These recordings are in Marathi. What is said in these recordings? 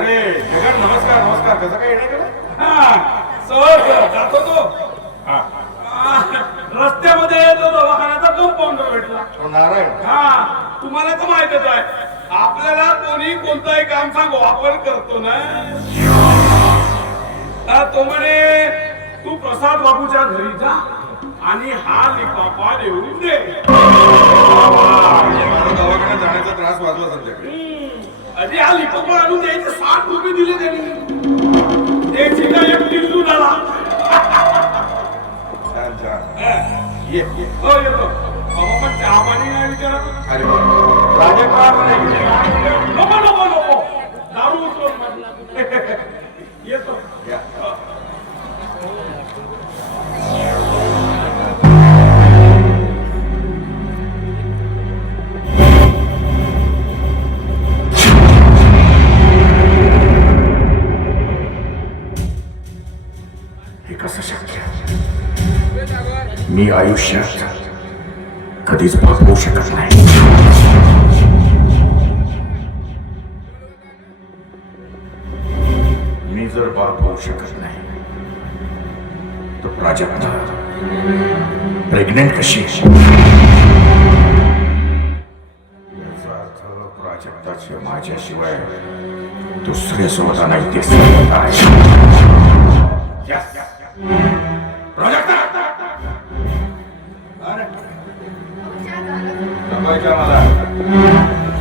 अरे जगन नमस्कार नमस्कार. कसं काय येणार का? सहज जातो तो हा. रस्त्यामध्ये तो दवाखान्याचा कंपाऊंडर भेटला. तो नारायण. तुम्हाला तर माहितच आहे आपल्याला कोणी कोणताही काम सांगू आपण करतो ना. तो म्हणे तू प्रसाद बाबूच्या घरी जा आणि हा लिफाफा देऊन दे. मला दवाखान्यात जाण्याचा त्रास वाजला संध्याकाळी. अरे हा लिफाफा आणून द्यायचे 60 रुपये दिले त्यांनी. एक चिका एक टिल्लू झाला. छान छान. ये ये. हो येतो बाबा पण चहा पाणी नाही विचारत. अरे राजकारण नाही. नको नको नको दारू उचलून मारला. येतो या. हे कसं शक्य? मी आयुष्यात कधीच भागवू शकत नाही. मी जर बाप होऊ शकत नाही तर प्राजक्ता प्रेग्नेंट कशी? याचा अर्थ प्राजक्ताचे माझ्याशिवाय दुसरे स्वतः नाही ते सांगत आहे. Yes. प्राजक्ता जपायच्या मला.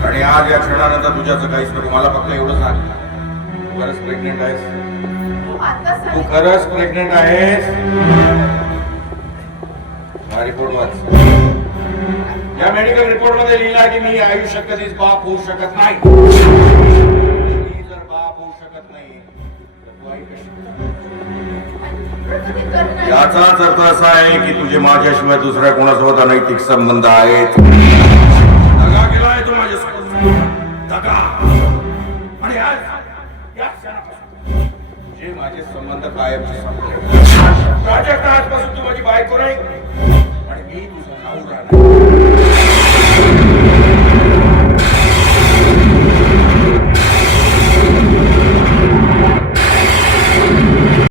आणि आज या क्षणानंतर तुझ्याचं काहीच नको. मला फक्त एवढं सांग, तू खरंच प्रेग्नेंट आहेस? तू खरंच प्रेग्नेंट आहेस? हा रिपोर्ट वाच. या मेडिकल रिपोर्ट मध्ये लिहिला की मी आयुष्यात कधीच बाप होऊ शकत नाही. मी जर बाप होऊ शकत नाही तर तू आई कशी? याचाच अर्थ असा आहे की तुझे माझ्याशिवाय दुसऱ्या कोणासोबत अनैतिक संबंध आहेत. दगा केलाय तू माझ्यासोबत. दगा. आणि आज या क्षणापासून तुझे माझे संबंध कायमचे संपले. प्राजक्ता आजपासून तू माझी बायको नाही आणि मी तुझा नवरा नाही.